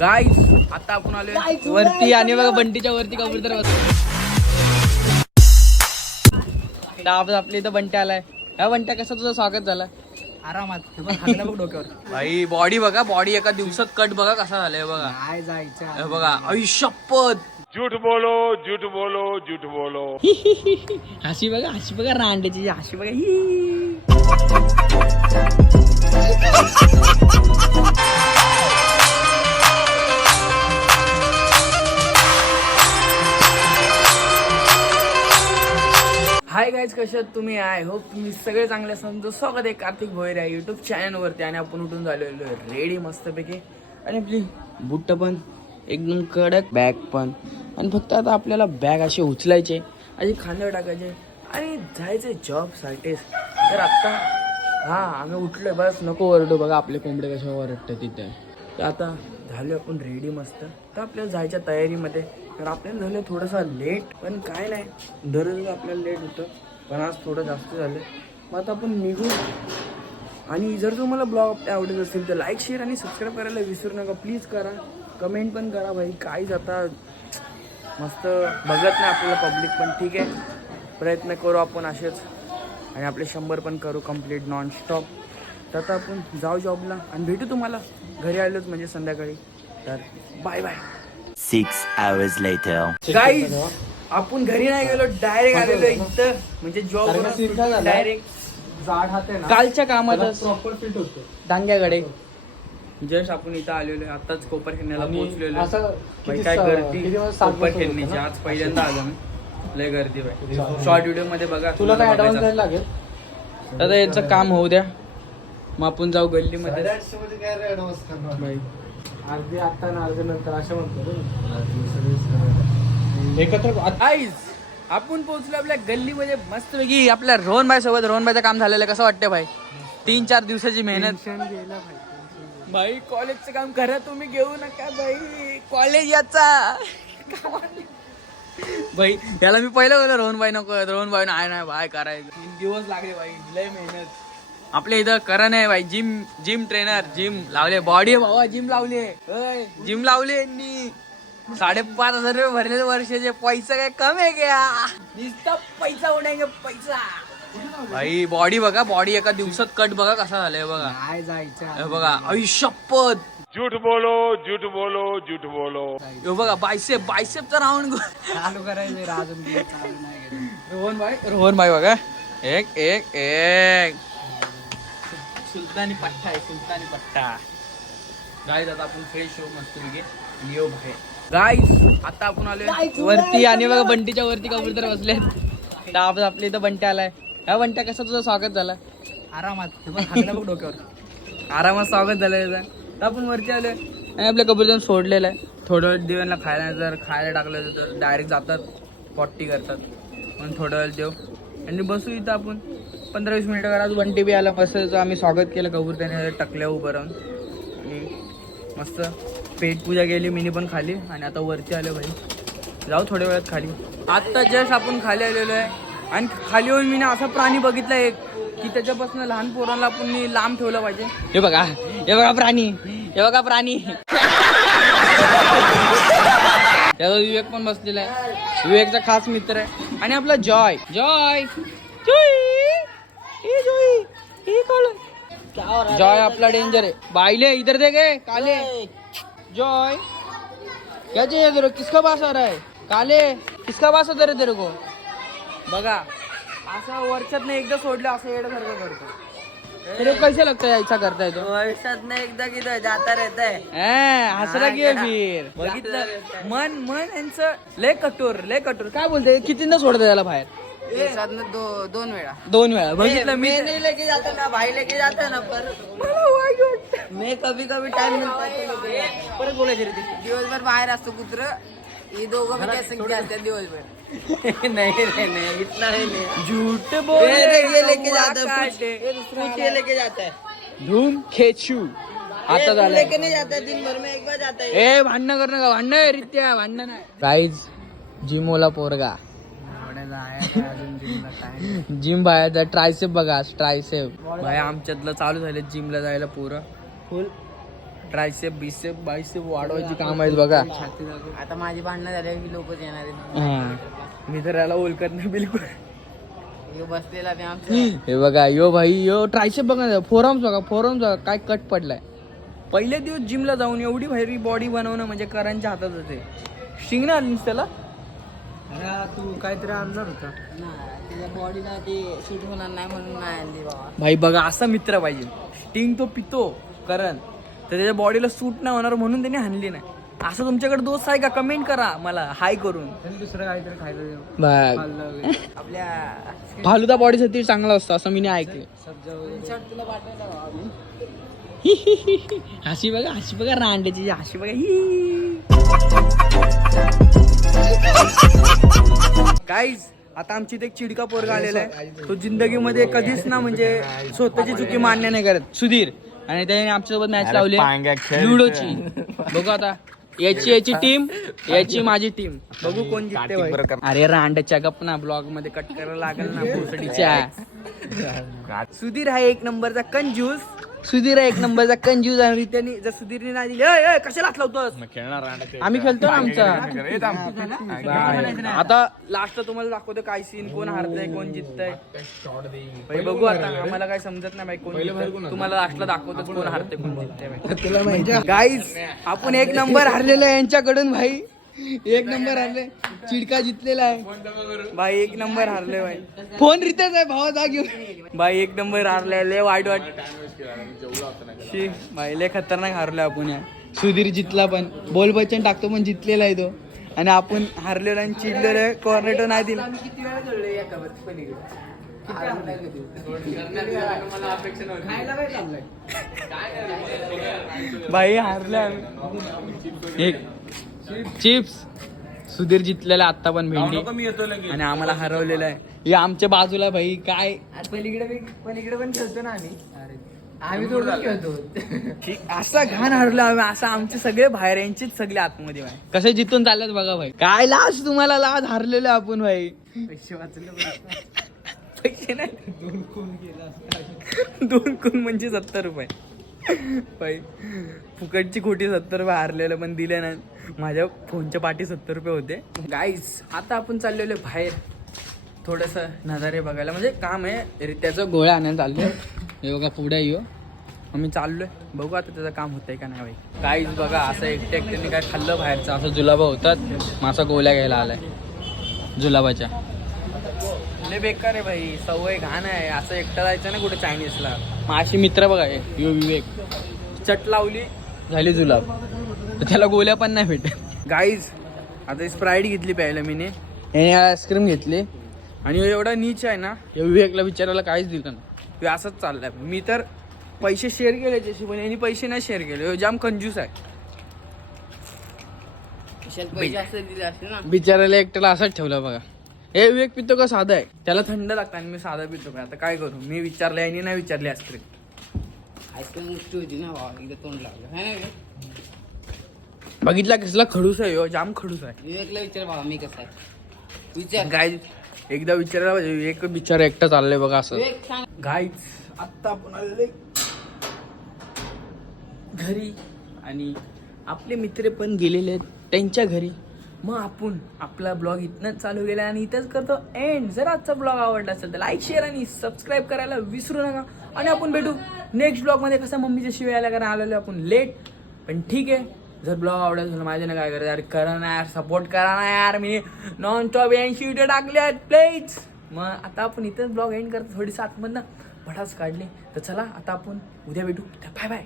गाईस आता आपण आलोय वरती आणि बघा बंटीच्या वरती कबूतर आपल्या इथं बंटी आलाय. ह्या बंट्या कसं तुझं स्वागत झालं? आरामात बघ डोक्यावर. भाई बॉडी बघा, बॉडी एका दिवसात कट बघा कसा झालाय बघा. काय जायचं हे बघा आयुष्यपद. झूठ बोलो झूठ बोलो झूठ बोलो. हशी बघा रांडेची हशी बघा ही. हाय गाईज, कसे आहात तुम्ही? आय होप तुम्ही सगळे चांगले असाल. स्वागत आहे कार्तिक भोईर आहे युट्यूब चॅनलवरती. आणि आपण उठून झालेलो आहे रेडी मस्तपैकी. आणि आपली बुट्ट पण एकदम कडक, बॅग पण. आणि फक्त आता आपल्याला बॅग असे उचलायचे, असे खांद्यावर टाकायचे आणि जायचे जॉबसाठी. तर आत्ता आम्ही उठलोय, बस नको ओरडू. बघा आपले कोंबडे कशा ओरडतात तिथे. तर आता झालो आपण रेडी मस्त. तर आपल्याला जायच्या तयारीमध्ये. तर आपल्याला झालं थोडंसं लेट, पण काय नाही, दररोज आपल्याला लेट होतं, पण आज थोडं जास्त झालं. मग आता आपण निघू. आणि जर तुम्हाला ब्लॉग आवडत असेल तर लाईक, शेअर आणि सबस्क्राईब करायला विसरू नका. प्लीज करा, कमेंट पण करा. भाई काय जाता मस्त बघत नाही आपल्याला पब्लिक, पण ठीक आहे, प्रयत्न करू आपण असेच. आणि आपले 100 पण करू कंप्लीट नॉनस्टॉप. तर आता आपण जाऊ जॉबला आणि भेटू तुम्हाला घरी आलोच म्हणजे संध्याकाळी. तर bye bye. 6 hours later. Guys आपण घरी नाही गेलो, डायरेक्ट आलेलो इथं, म्हणजे जॉब डायरेक्ट जाड हात आहे ना, कालच्या कामातच प्रॉपर फिट होतो डांग्याकडे. जस्ट आपण इथं आलेलो आहे, आताच कोपर खेळण्याला पोहोचलेलो. असं भाई काय गर्दी कोपर खेळण्याची. आज पहिल्यांदा आलो मी, लय गर्दी भाई. शॉर्ट व्हिडिओ मध्ये बघा. तुला काय ऍडव्हान्स द्यायला लागेल? आता याचं काम होऊ द्या, मग आपण जाऊ गल्लीमध्ये. भाई अर्धे आता ना अर्धे नंतर अशा म्हणतो एकत्र. आईज आपण पोहोचलो आपल्या गल्लीमध्ये मस्तपैकी. आपल्या रोहनभाई सोबत. रोहनभाईचं काम झालेलं आहे. कसं वाटतं भाई? 3-4 दिवसाची मेहनत. भाई कॉलेजचं काम करा तुम्ही, घेऊ नका भाई कॉलेज याचा. भाई याला मी पहिलं बोललो रोहनभाई नको, रोहनभाई नाही भाई करायचं. 3 दिवस लागले भाई, लय मेहनत. आपल्या इथं करण आहे भाई, जिम ट्रेनर. जिम लावले, बॉडी भावा जिम लावले, जिम लावले यांनी. 5,500 रुपये भरले वर्षाचे. पैसा काय कम आहे क्या? नुसता पैसा उडायचा पैसा. भाई बॉडी बघा, बॉडी एका दिवसात कट बघा कसा झालाय बघा. काय जायचं हे बघा आयुष्यपद. झूठ बोलो झूठ बोलो झूठ बोलो. हे बघा बायसेपचा राऊंड चालू करायचं अजून चालू नाही केलं. रोहनभाई बघा, एक सुलतानी पट्टा आहे, सुलतानी पट्टा. गाईज आता आपण फ्रेश होऊ मस्त लिओ भाई. गाईज आता आपण आलोय वरती आणि बघा बंटीच्या वरती कबूतर बसले. तर आपल्या इथं बंट्या आलाय. ह्या बंट्या कसं तुझं स्वागत झालं? आरामात बघ डोक्यावर. आरामात स्वागत झालं त्याचं. तर आपण वरती आलोय आणि आपल्या कबूतर सोडलेलं आहे. थोडं दिव्यांना खायला, जर खायला टाकलं तर डायरेक्ट जातात, पॉट्टी करतात. पण थोडं वेळ देऊ आणि बसू इथं आपण 15-20 मिनिटं करा. बंटी बी आला मस्त. आम्ही स्वागत केलं कबूतराने टकल्या उभं राहून. आणि मस्त पेट पूजा केली, मिनी पण खाली. आणि आता वरती आलो भाई, जाऊ थोड्या वेळात खाली. आत्ता जस्ट आपण खाली आलेलो आहे. आणि खाली येऊन मी असा प्राणी बघितला एक, की त्याच्यापासून लहान पोरांना आपण लांब ठेवलं पाहिजे. हे बघा प्राणी, हे बघा प्राणी. त्याचा विवेक पण बसलेला आहे, विवेकचा खास मित्र आहे. आणि आपला जॉय जॉय आपला डेंजर है. बाइले इधर देखे काले. जॉय क्या चाहिए तेरे? किसका बास आ रहा है? काले किसका बास आता रे तेरे को? बघा असं वर्षात एकदा सोडलं, असं येण्यासारखं करतो. तेरे को कैसे लगता है ऐसा करता है तो? वर्षात एकदा की जाता रहता है. हसरा की फिर बघितलं. मन यांचं लय कठोर. काय बोलते? कितींदा सोडतं त्याला बाहेर? दोन वेळा. 2 वेळा बघितलं मी. नहीं लेके जाता ना, भाई लेके जाता है ना. पर मैं कभी टाइम मिलता है परत बोलायचे रे. दिवसभर बाहेर असतो कुत्र. ही दोघं म्हणजे संख्या असतात दिवसभर. नहीं इतना नहीं. झूठ बोल ये लेके जाता है, लेके जाता है. धूम खेचू. आता झालं लेके नहीं जाता है, दिन भर में एक बार जाता है. ए भांडणं करणं का? भांडणं आहे रित्या, भांडणं नाही. गाईज जिमोला पोरगा जिम बाहेर ट्रायसेप बघा, ट्रायसेप भाई आमच्यातलं चालू झाले जिमला जायला पोरं फुल. ट्रायसेप बिसेप बायसेप वाढवायची काम आहेत बघा. आता माझी भांडणं झाली की लोकच येणार आहेत. हा मी तर याला ओळखत नाही बिलकुल. ह्यो बसलेला ते आमचं हे बघा यो भाई यो ट्रायसेप बघा, फोरम्स बघा काय कट पडलाय. पहिले दिवस जिमला जाऊन एवढी भारी बॉडी बनवणं म्हणजे करांच्या हातात होते. शिंगणं आलीस त्याला. तू काहीतरी आणणार होता ना त्याच्या बॉडीला ते शूट होणार नाही म्हणून नाही आणली बाबा. भाई बघा असा मित्र पाहिजे. स्टिंग तो पितो करण तर त्याच्या बॉडीला सूट नाही होणार म्हणून त्याने हाणली नाही. असं तुमच्याकडे दोस्त आहे का? कमेंट करा मला हाय करून. दुसरं काहीतरी खायला आपल्या फालुदा बॉडीसाठी चांगला असतो असं मी ऐकलं. शर्ट तुला पाठवायचा बाबा. हशी बघा रांडेची हशी बघा गाईज. आता आमची इथे एक चिडका पोरगा आलेला आहे. तो जिंदगीमध्ये कधीच ना म्हणजे स्वतःची चुकी मान्य नाही करत. सुधीर आणि त्याने आमच्यासोबत मॅच लावली लुडोची. बघू आता याची टीम याची माझी टीम. बघू कोण जिंकते भाई. अरे रांडच्या गप्पा ब्लॉग मध्ये कट करायला लागेल ना भोसडीच्या. सुधीर हा एक नंबरचा कंजूस. आणि त्यांनी जर सुधीरने नाही दिली कशाला हात लावतोस. आम्ही खेळतो ना आमचा. आता लास्ट तुम्हाला दाखवतो काय सीन, कोण हारतंय कोण जिंकतंय. भाई बघू आता आम्हाला काय समजत नाही भाई कोण जिंकतंय. तुम्हाला लास्टला दाखवतो कोण हारते कोण जिंकतंय. गाईज आपण एक नंबर हारलेला आहे यांच्याकडून भाई. एक नंबर हारले. चिडका जिंकलेला आहे भाई. एक नंबर हारले भाई. फोन रितेच आहे भावा जा घेऊन. भाई एक नंबर हारले. लय वाईट भाई लय खतरनाक हारलोय आपण. या सुधीर जितला पण बोल बच्चन टाकतो पण जितलेला आहे तो. आणि आपण हारलेला आणि चिडलेलो आहे. कॉर्नेटो नाही दिला. किती वेळा खेळलोय या पलीकडे. भाई हारले एक चिप्स. सुधीर जितलेला आता पण भेंडी आणि आम्हाला हरवलेलं आहे. हे आमच्या बाजूला भाई काय पलीकडे पण खेळतो ना आम्ही थोडं खेळतो. असा घाण हरलो आम्ही. असं आमचे सगळे बाहेर यांचेच सगळे आतमध्ये भाई. कसे जिथून चालल्यात बघा भाई. काय लाज तुम्हाला लाज हारलेलो आपण भाई. पैसे वाचले पैसे नाही. 2 खून म्हणजे 70 रुपये भाई. फुकटची खोटी 70 रुपये हारलेलं पण दिले नाही. माझ्या फोनच्या पाठी 70 रुपये होते. गाईज आता आपण चाललेलो बाहेर थोडंसं नजारे बघायला. म्हणजे काम आहे त्याचं गोळ्या आणायला चाललोय. हे बघा पुढे येऊ आम्ही चाललोय. बघू आता त्याचं काम होतंय का नाही भाई. गाईज बघा असं एकट्याने काय खाल्लं बाहेरचं. असं जुलाबा होतात मासा गोळ्या घ्यायला आलाय जुलाबाच्या. लय बेकार आहे भाई. सवय घाण आहे. असं एकटा जायचं ना कुठे चायनीजला. माझे मित्र बघा यो विवेक चट लावली झाली जुलाब. त्याला गोळ्या पण नाही भेटत. गाईज आता स्प्राईट घेतली प्यायला मीने. याने आईस्क्रीम घेतली आणि एवढा नीच आहे ना. या विवेकला विचारायला काहीच दिलं ना. हे असंच चाललंय. मी तर पैसे शेअर केले त्याशी पण यांनी पैसे नाही शेअर केले. जाम कंजूस आहे. पैसे असते दिले असते ना. बिचारायला एकट्याला असंच ठेवलं बघा. हे विवेक पितो का साधा आहे. त्याला थंड लागतं आणि मी साधा पितो का. आता काय करू. मी विचारलं यांनी नाही विचारली आईस्क्रीम. आईस्क्रीम गोष्टी होती ना भावा. एकदा तोंड लागलं है ना. बघितला कसला खडूस आहे. जाम खडूस आहे. विवेकला विचार भावा मी कसा आहे. विचार गाय एकदा विचारायला पाहिजे. एक बिचारा एकटा चाललंय बघा असं. विवेक सांग. गाईच आत्ता आपण आलेले घरी आणि आपले मित्र पण गेलेले आहेत त्यांच्या घरी. मग आपण आपला ब्लॉग इथनंच चालू केला आणि इथंच करतो एंड. जर आजचा ब्लॉग आवडला असेल तर लाईक शेअर आणि सबस्क्राईब करायला विसरू नका. आणि आपण भेटू नेक्स्ट ब्लॉगमध्ये. कसं मम्मीच्या शिवाय यायला कारण आलेलो आपण लेट पण ठीक आहे. जर ब्लॉग आवडेल तर माझ्याने काय करायचं यार. करा ना यार सपोर्ट करा ना यार. मी नॉन स्टॉप 80 व्हिडिओ टाकले आहेत प्लीज. मग आता आपण इथंच ब्लॉग एंड करतो. थोडी सातमधनं भडास काढली तर चला आता आपण उद्या भेटू. Bye bye.